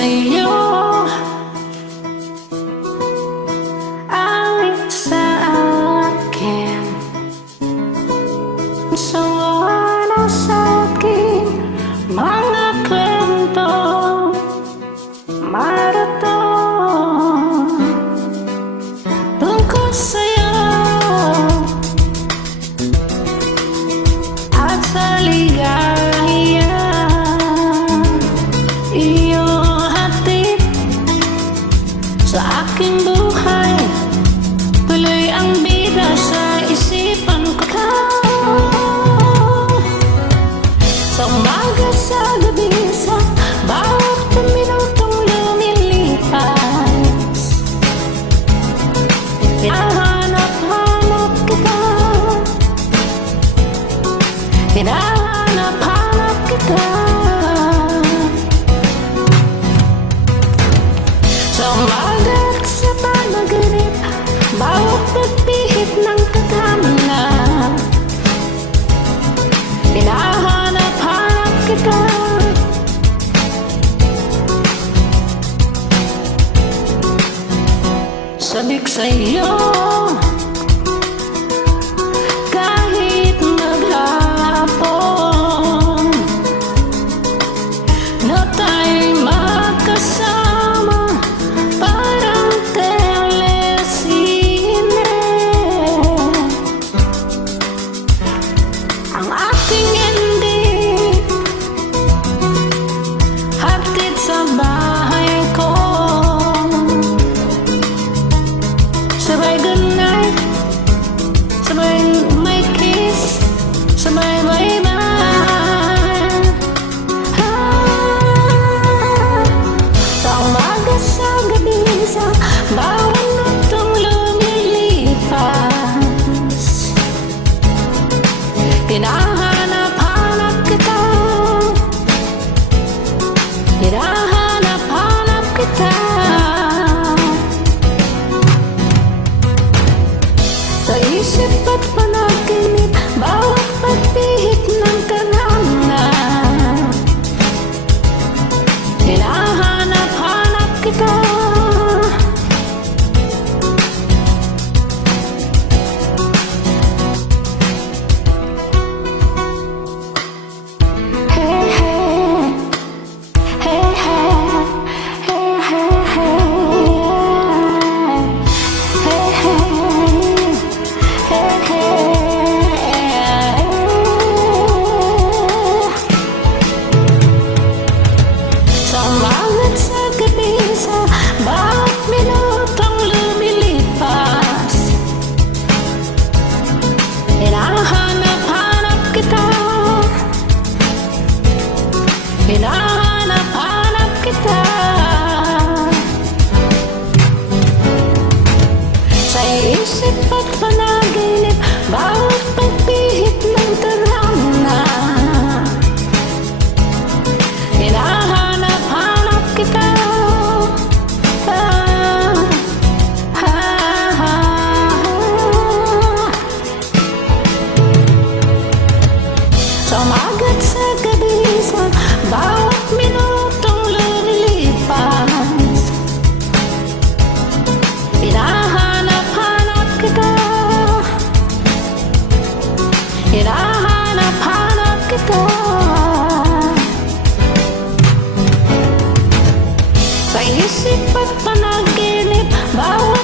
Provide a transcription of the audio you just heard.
sa'yo ay sa akin. Sawa sa akin mga kwento maraton tungkol sa'yo at sa ligaya. Iyong hatid sa aking buhay, tuloy ang bida sa isipan ko. Sa umaga, sa gabi, sa bawat minutong lumilipas, hinahanap-hanap kita, hinahanap-hanap kita. Sa umaga at sa panaginip, bawat pagpihit ng katamina, hinahanap-hanap kita. Sabik sa'yo kahit maghapon na tayo'y magkasama, parang telesine. Ang aking ending hatid sa bahay ko. Sabay goodnight, sabay may kiss, sabay bye-bye. Sa umaga, sa gabi, sa bawat minutong lumilipas, hinahanap-hanap kita, hinahanap-hanap kita. Sa isip at panaginip, bawat pagpihit ng tadhana, hinahanap-hanap kita. Hey, hey, hey, hey, hey, hey, hey, hey, hey. Sa umaga at sa gabi, sa bawat minutong lumilipas, hinahanap-hanap kita, hinahanap-hanap kita. Sa isip at panaginip, bawat pagpihit ng tadhana, hinahanap-hanap kita. Sa umaga at sa gabi, sa bawat minutong lumilipas, hinahanap-hanap kita, hinahanap-hanap kita. Sa isip at panaginip, bawat